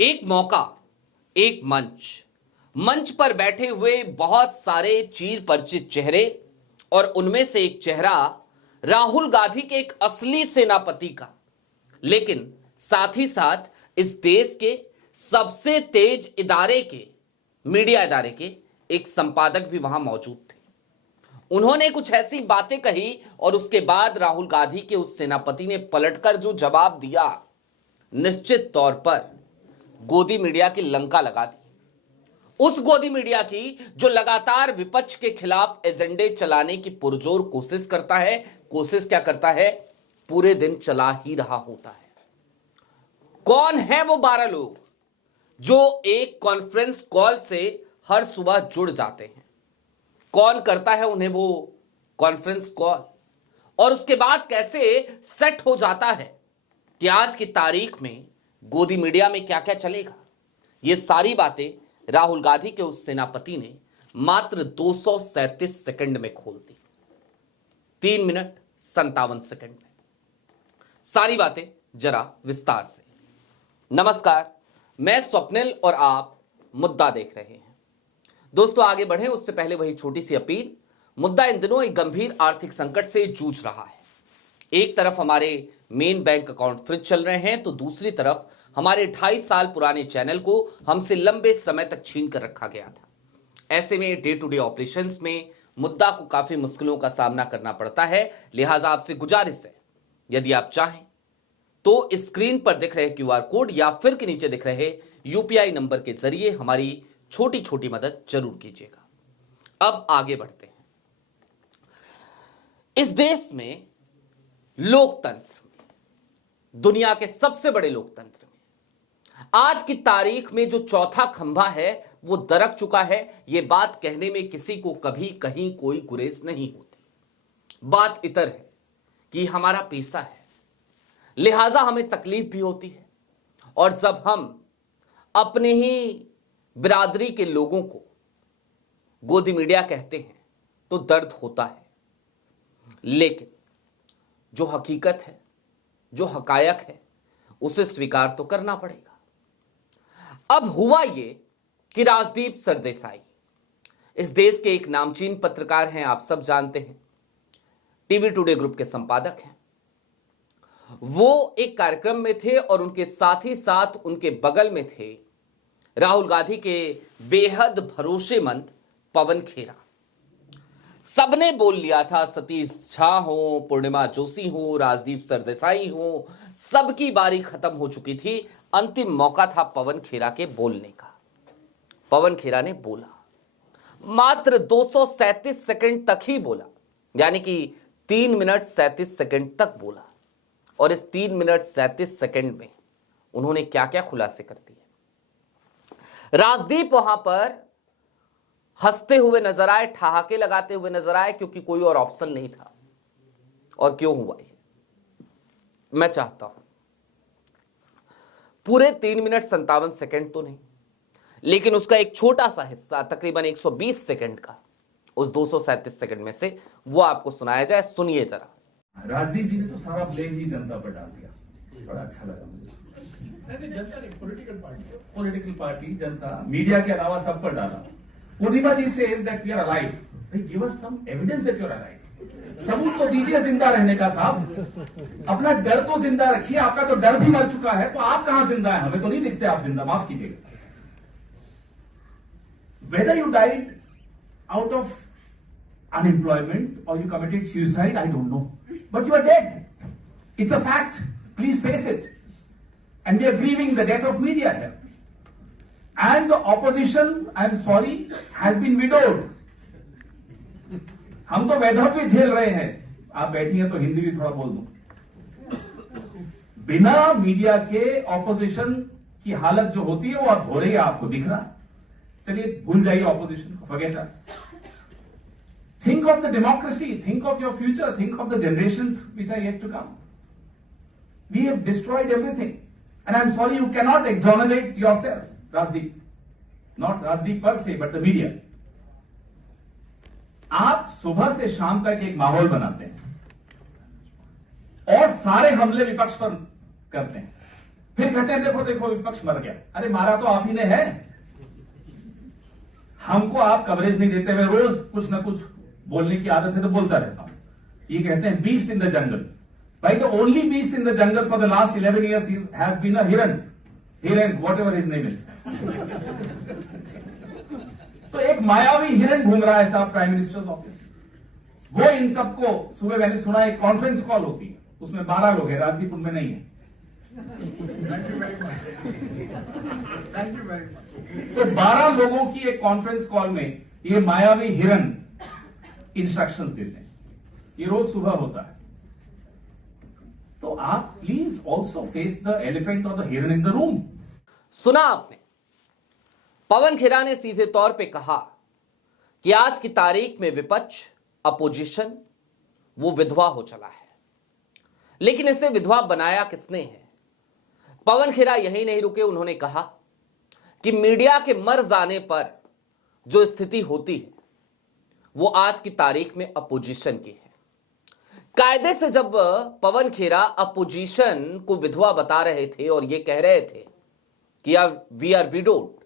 एक मौका, एक मंच, मंच पर बैठे हुए बहुत सारे चीर परिचित चेहरे और उनमें से एक चेहरा राहुल गांधी के एक असली सेनापति का, लेकिन साथ ही साथ इस देश के सबसे तेज इदारे के, मीडिया इदारे के एक संपादक भी वहां मौजूद थे। उन्होंने कुछ ऐसी बातें कही और उसके बाद राहुल गांधी के उस सेनापति ने पलटकर जो जवाब दिया, निश्चित तौर पर गोदी मीडिया की लंका लगा दी। उस गोदी मीडिया की जो लगातार विपक्ष के खिलाफ एजेंडे चलाने की पुरजोर कोशिश करता है। कोशिश क्या करता है, पूरे दिन चला ही रहा होता है। कौन है वो 12 लोग जो एक कॉन्फ्रेंस कॉल से हर सुबह जुड़ जाते हैं? कौन करता है उन्हें वो कॉन्फ्रेंस कॉल, और उसके बाद कैसे सेट हो जाता है कि आज की तारीख में गोदी मीडिया में क्या क्या चलेगा? ये सारी बातें राहुल गांधी के उस सेनापति ने मात्र 237 सेकंड में खोल दी। 3 मिनट 57 सेकंड में। सारी बातें जरा विस्तार से। नमस्कार, मैं स्वप्निल और आप मुद्दा देख रहे हैं। दोस्तों, आगे बढ़े उससे पहले वही छोटी सी अपील। मुद्दा इन दिनों एक गंभीर आर्थिक संकट से जूझ रहा है। एक तरफ हमारे मेन बैंक अकाउंट फ्रीज चल रहे हैं, तो दूसरी तरफ हमारे 2.5 साल पुराने चैनल को हमसे लंबे समय तक छीन कर रखा गया था। ऐसे में डे टू डे ऑपरेशंस में मुद्दा को काफी मुश्किलों का सामना करना पड़ता है। लिहाजा आपसे गुजारिश है, यदि आप चाहें तो स्क्रीन पर दिख रहे QR कोड या फिर के नीचे दिख रहे UPI नंबर के जरिए हमारी छोटी छोटी मदद जरूर कीजिएगा। अब आगे बढ़ते हैं। इस देश में लोकतंत्र में, दुनिया के सबसे बड़े लोकतंत्र में आज की तारीख में जो चौथा खंभा है वो दरक चुका है। यह बात कहने में किसी को कभी कहीं कोई गुरेज नहीं होती। बात इतर है कि हमारा पेशा है, लिहाजा हमें तकलीफ भी होती है, और जब हम अपने ही बिरादरी के लोगों को गोदी मीडिया कहते हैं तो दर्द होता है। लेकिन जो हकीकत है, जो हकायक है, उसे स्वीकार तो करना पड़ेगा। अब हुआ ये कि राजदीप सरदेसाई इस देश के एक नामचीन पत्रकार हैं, आप सब जानते हैं, टीवी टुडे ग्रुप के संपादक हैं। वो एक कार्यक्रम में थे और उनके साथ ही साथ उनके बगल में थे राहुल गांधी के बेहद भरोसेमंद पवन खेरा। सबने बोल लिया था, सतीश झा हो, पूर्णिमा जोशी हो, राजदीप सरदेसाई हो, सबकी बारी खत्म हो चुकी थी। अंतिम मौका था पवन खेरा के बोलने का। पवन खेरा ने बोला, मात्र 237 सेकंड तक ही बोला, यानी कि 3 मिनट 37 सेकंड तक बोला। और इस 3 मिनट 37 सेकंड में उन्होंने क्या क्या खुलासे कर दिए। राजदीप वहां पर हंसते हुए नजर आए, ठहाके लगाते हुए नजर आए, क्योंकि कोई और ऑप्शन नहीं था। और क्यों हुआ ये, मैं चाहता हूं पूरे 3 मिनट 57 सेकंड तो नहीं, लेकिन उसका एक छोटा सा हिस्सा, तकरीबन 120 सेकंड का, उस 237 सेकंड में से वो आपको सुनाया जाए। सुनिए जरा। राजदीप जी ने तो सारा ब्लेम ही जनता पर डाल दिया, बड़ा अच्छा लगा मुझे। जनता नहीं, पॉलिटिकल पार्टी, जनता, मीडिया के अलावा सब पर डाला। Purnima ji says that we are alive. भाई give us some evidence that you are alive. सबूत तो दीजिए जिंदा रहने का साहब। अपना डर तो जिंदा रखिए, आपका तो डर भी मर चुका है, तो आप कहां जिंदा है? हमें तो नहीं दिखते आप जिंदा, माफ कीजिएगा। Whether you died out of unemployment or you committed suicide, I don't know, but you are dead. It's a fact. Please face it. And we are grieving the death of media here. And the opposition, I'm sorry, has been widowed. हम तो वैधव्य झेल रहे हैं। आप बैठी हैं तो हिंदी भी थोड़ा बोल दूं। बिना मीडिया के ऑपोजिशन की हालत जो होती है वो अब हो रही है, आपको दिख रहा। चलिए भूल जाइए ऑपोजिशन को, forget us. Think of the democracy, think of your future, think of the generations which are yet to come. We have destroyed everything. And I'm sorry, you cannot exonerate yourself, Rajdeep. Not Rajdeep per se, but the media. आप सुबह से शाम तक एक माहौल बनाते हैं और सारे हमले विपक्ष पर करते हैं। फिर कहते हैं देखो देखो विपक्ष मर गया। अरे मारा तो आप ही ने है, हमको आप कवरेज नहीं देते। मैं रोज कुछ ना कुछ बोलने की आदत है तो बोलता रहता हूं। ये कहते हैं बीस्ट इन द जंगल। भाई the only beast in the jungle for the last 11 years has been a hiran, whatever his name is। तो एक मायावी हिरन घूम रहा है साहब प्राइम मिनिस्टर ऑफिस। वो इन सबको, सुबह मैंने सुना एक कॉन्फ्रेंस कॉल होती है, उसमें 12 लोग हैं, राजदीप उनमें नहीं है। Thank you very much. तो 12 लोगों की एक कॉन्फ्रेंस कॉल में ये मायावी हिरन इंस्ट्रक्शंस देते हैं। ये रोज सुबह होता है। तो आप please also face the elephant और द हिरन इन द रूम। सुना आपने, पवन खेरा ने सीधे तौर पे कहा कि आज की तारीख में विपक्ष, अपोजिशन, वो विधवा हो चला है। लेकिन इसे विधवा बनाया किसने है? पवन खेरा यही नहीं रुके, उन्होंने कहा कि मीडिया के मर जाने पर जो स्थिति होती है वो आज की तारीख में अपोजिशन की है। कायदे से जब पवन खेरा अपोजिशन को विधवा बता रहे थे और ये कह रहे थे कि वी आर विडोड,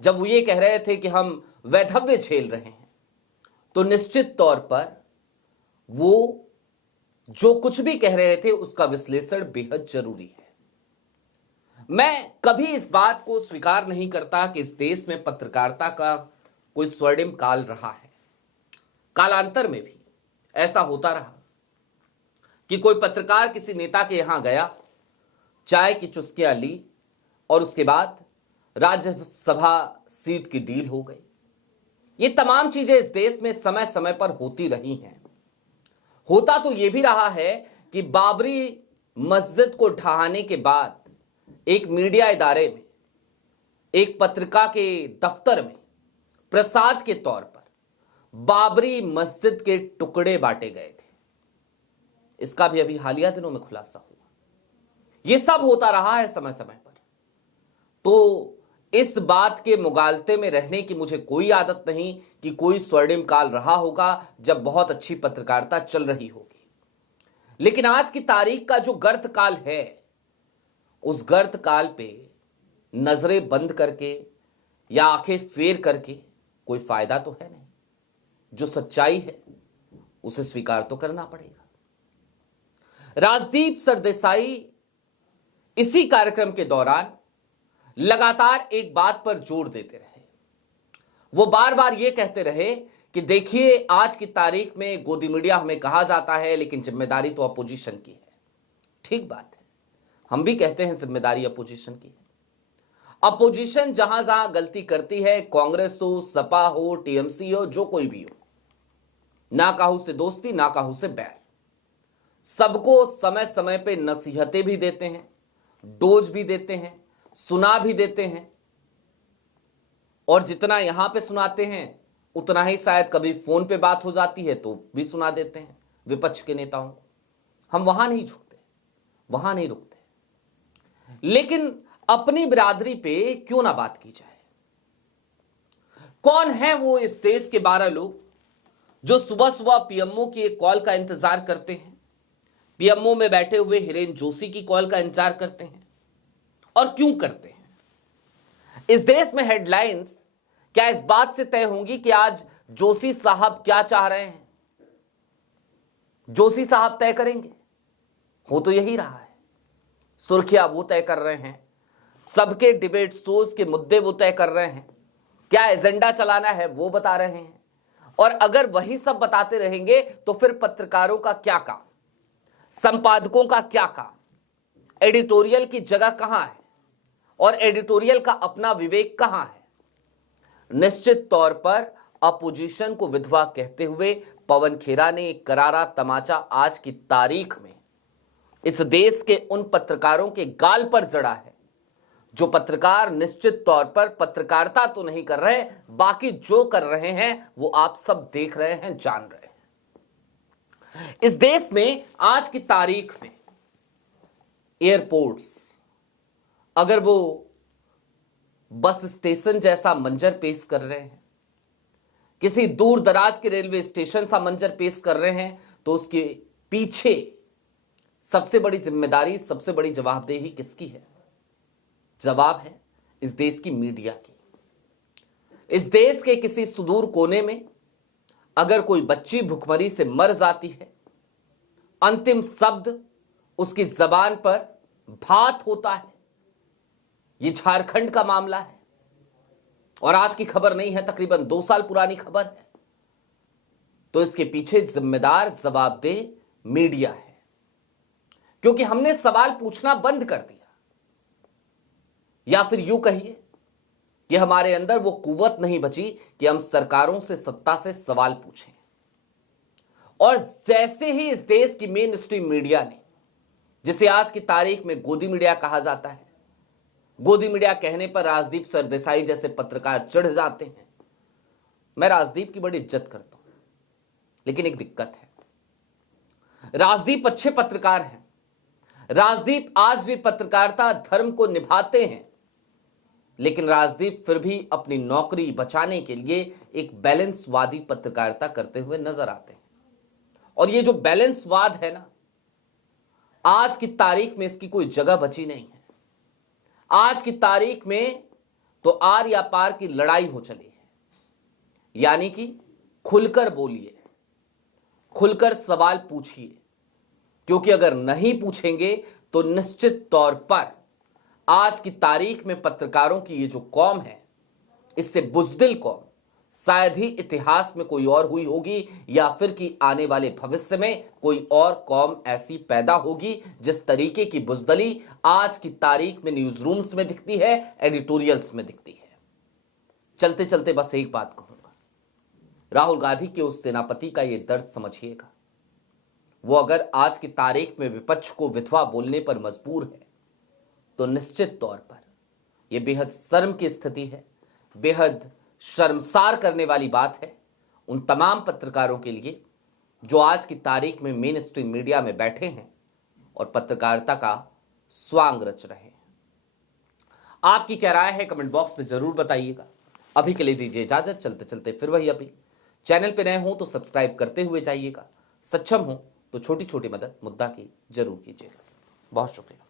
जब वो ये कह रहे थे कि हम वैधव्य झेल रहे हैं, तो निश्चित तौर पर वो जो कुछ भी कह रहे थे उसका विश्लेषण बेहद जरूरी है। मैं कभी इस बात को स्वीकार नहीं करता कि इस देश में पत्रकारिता का कोई स्वर्णिम काल रहा है। कालांतर में भी ऐसा होता रहा कि कोई पत्रकार किसी नेता के यहां गया, चाय की चुस्कियां ली और उसके बाद राज्यसभा सीट की डील हो गई। ये तमाम चीजें इस देश में समय समय पर होती रही हैं। होता तो यह भी रहा है कि बाबरी मस्जिद को ढहाने के बाद एक मीडिया इदारे में, एक पत्रिका के दफ्तर में प्रसाद के तौर पर बाबरी मस्जिद के टुकड़े बांटे गए थे। इसका भी अभी हालिया दिनों में खुलासा हुआ। यह सब होता रहा है समय समय पर। तो इस बात के मुगालते में रहने की मुझे कोई आदत नहीं कि कोई स्वर्णिम काल रहा होगा जब बहुत अच्छी पत्रकारिता चल रही होगी। लेकिन आज की तारीख का जो गर्त काल है, उस गर्त काल पे नजरें बंद करके या आंखें फेर करके कोई फायदा तो है नहीं। जो सच्चाई है उसे स्वीकार तो करना पड़ेगा। राजदीप सरदेसाई इसी कार्यक्रम के दौरान लगातार एक बात पर जोर देते रहे। वो बार बार ये कहते रहे कि देखिए, आज की तारीख में गोदी मीडिया हमें कहा जाता है, लेकिन जिम्मेदारी तो अपोजिशन की है। ठीक बात है, हम भी कहते हैं जिम्मेदारी अपोजिशन की है। अपोजिशन जहां जहां गलती करती है, कांग्रेस हो, सपा हो, टीएमसी हो, जो कोई भी हो, ना काहू से दोस्ती ना काहू से बैर, सबको समय समय पे नसीहतें भी देते हैं, डोज भी देते हैं, सुना भी देते हैं। और जितना यहां पे सुनाते हैं उतना ही शायद कभी फोन पे बात हो जाती है तो भी सुना देते हैं विपक्ष के नेताओं को। हम वहां नहीं झुकते, वहां नहीं रुकते। लेकिन अपनी बिरादरी पे क्यों ना बात की जाए? कौन है वो इस देश के 12 लोग जो सुबह सुबह पीएमओ की एक कॉल का इंतजार करते हैं, पीएमओ में बैठे हुए हिरेन जोशी की कॉल का इंतजार करते हैं? और क्यों करते हैं? इस देश में हेडलाइंस क्या इस बात से तय होंगी कि आज जोशी साहब क्या चाह रहे हैं? जोशी साहब तय करेंगे? हो तो यही रहा है। सुर्खियां वो तय कर रहे हैं, सबके डिबेट शोज के मुद्दे वो तय कर रहे हैं, क्या एजेंडा चलाना है वो बता रहे हैं। और अगर वही सब बताते रहेंगे तो फिर पत्रकारों का क्या काम, संपादकों का क्या काम, एडिटोरियल की जगह कहां है और एडिटोरियल का अपना विवेक कहां है? निश्चित तौर पर अपोजिशन को विधवा कहते हुए पवन खेरा ने एक करारा तमाचा आज की तारीख में इस देश के उन पत्रकारों के गाल पर जड़ा है जो पत्रकार निश्चित तौर पर पत्रकारिता तो नहीं कर रहे, बाकी जो कर रहे हैं वो आप सब देख रहे हैं, जान रहे हैं। इस देश में आज की तारीख में एयरपोर्ट्स अगर वो बस स्टेशन जैसा मंजर पेश कर रहे हैं, किसी दूर दराज के रेलवे स्टेशन सा मंजर पेश कर रहे हैं, तो उसके पीछे सबसे बड़ी जिम्मेदारी, सबसे बड़ी जवाबदेही किसकी है? जवाब है इस देश की मीडिया की। इस देश के किसी सुदूर कोने में अगर कोई बच्ची भुखमरी से मर जाती है, अंतिम शब्द उसकी जबान पर भात होता है। यह झारखंड का मामला है और आज की खबर नहीं है, तकरीबन 2 साल पुरानी खबर है। तो इसके पीछे जिम्मेदार जवाबदेह मीडिया है, क्योंकि हमने सवाल पूछना बंद कर दिया, या फिर यूं कहिए कि हमारे अंदर वो कुव्वत नहीं बची कि हम सरकारों से, सत्ता से सवाल पूछें। और जैसे ही इस देश की मेन स्ट्रीम मीडिया ने, जिसे आज की तारीख में गोदी मीडिया कहा जाता है, गोदी मीडिया कहने पर राजदीप सरदेसाई जैसे पत्रकार चढ़ जाते हैं। मैं राजदीप की बड़ी इज्जत करता हूं, लेकिन एक दिक्कत है, राजदीप अच्छे पत्रकार हैं, राजदीप आज भी पत्रकारिता धर्म को निभाते हैं, लेकिन राजदीप फिर भी अपनी नौकरी बचाने के लिए एक बैलेंसवादी पत्रकारिता करते हुए नजर आते हैं। और ये जो बैलेंसवाद है ना, आज की तारीख में इसकी कोई जगह बची नहीं है। आज की तारीख में तो आर या पार की लड़ाई हो चली है, यानी कि खुलकर बोलिए, खुलकर सवाल पूछिए, क्योंकि अगर नहीं पूछेंगे तो निश्चित तौर पर आज की तारीख में पत्रकारों की ये जो कौम है, इससे बुज़दिल कौम शायद ही इतिहास में कोई और हुई होगी, या फिर कि आने वाले भविष्य में कोई और कौम ऐसी पैदा होगी जिस तरीके की बुज़दिली आज की तारीख में न्यूज रूम्स में दिखती है, एडिटोरियल्स में दिखती है। चलते चलते बस एक बात कहूंगा, राहुल गांधी के उस सेनापति का ये दर्द समझिएगा। वो अगर आज की तारीख में विपक्ष को विधवा बोलने पर मजबूर है, तो निश्चित तौर पर यह बेहद शर्म की स्थिति है, बेहद शर्मसार करने वाली बात है उन तमाम पत्रकारों के लिए जो आज की तारीख में मेन स्ट्रीम मीडिया में बैठे हैं और पत्रकारिता का स्वांग रच रहे हैं। आपकी क्या राय है कमेंट बॉक्स में जरूर बताइएगा। अभी के लिए दीजिए इजाजत, चलते चलते फिर वही अपील, चैनल पे नए हो तो सब्सक्राइब करते हुए जाइएगा, सक्षम हो तो छोटी छोटी मदद मुद्दा की जरूर कीजिएगा। बहुत शुक्रिया।